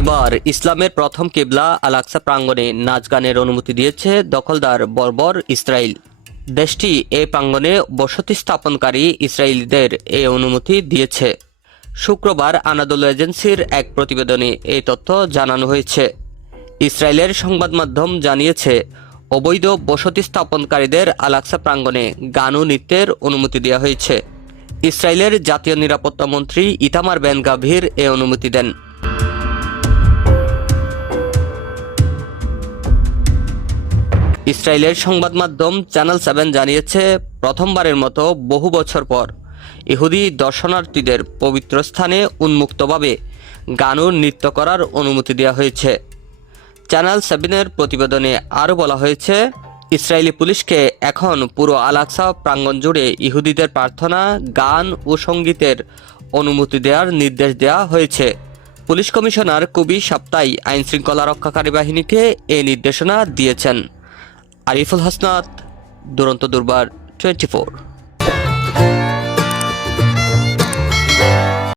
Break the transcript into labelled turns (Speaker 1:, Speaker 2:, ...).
Speaker 1: এবার ইসলামের প্রথম কেবলা আলাক্সা প্রাঙ্গণে নাচ গানের অনুমতি দিয়েছে দখলদার বর্বর ইসরায়েল দেশটি এই প্রাঙ্গণে বসতি স্থাপনকারী ইসরায়েলিদের এ অনুমতি দিয়েছে। শুক্রবার আনাদোল এজেন্সির এক প্রতিবেদনে এই তথ্য জানানো হয়েছে। ইসরায়েলের সংবাদ মাধ্যম জানিয়েছে, অবৈধ বসতি স্থাপনকারীদের আলাক্সা প্রাঙ্গণে গান ও নৃত্যের অনুমতি দেওয়া হয়েছে। ইসরায়েলের জাতীয় নিরাপত্তা মন্ত্রী ইতামার বেন গাভীর এ অনুমতি দেন। ইসরায়েলের সংবাদ মাধ্যম চ্যানেল সেভেন জানিয়েছে, প্রথমবারের মতো বহু বছর পর ইহুদি দর্শনার্থীদের পবিত্র স্থানে উন্মুক্তভাবে গান ও নৃত্য করার অনুমতি দেওয়া হয়েছে। চ্যানেল সেভেনের প্রতিবেদনে আরও বলা হয়েছে, ইসরায়েলি পুলিশকে এখন পুরো আলাক্সা প্রাঙ্গণ জুড়ে ইহুদিদের প্রার্থনা, গান ও সঙ্গীতের অনুমতি দেওয়ার নির্দেশ দেওয়া হয়েছে। পুলিশ কমিশনার কবি সপ্তাই আইনশৃঙ্খলা রক্ষাকারী বাহিনীকে এই নির্দেশনা দিয়েছেন। আরিফুল হাসনাত দুরন্ত দুর্বার টোয়েন্টি ফোর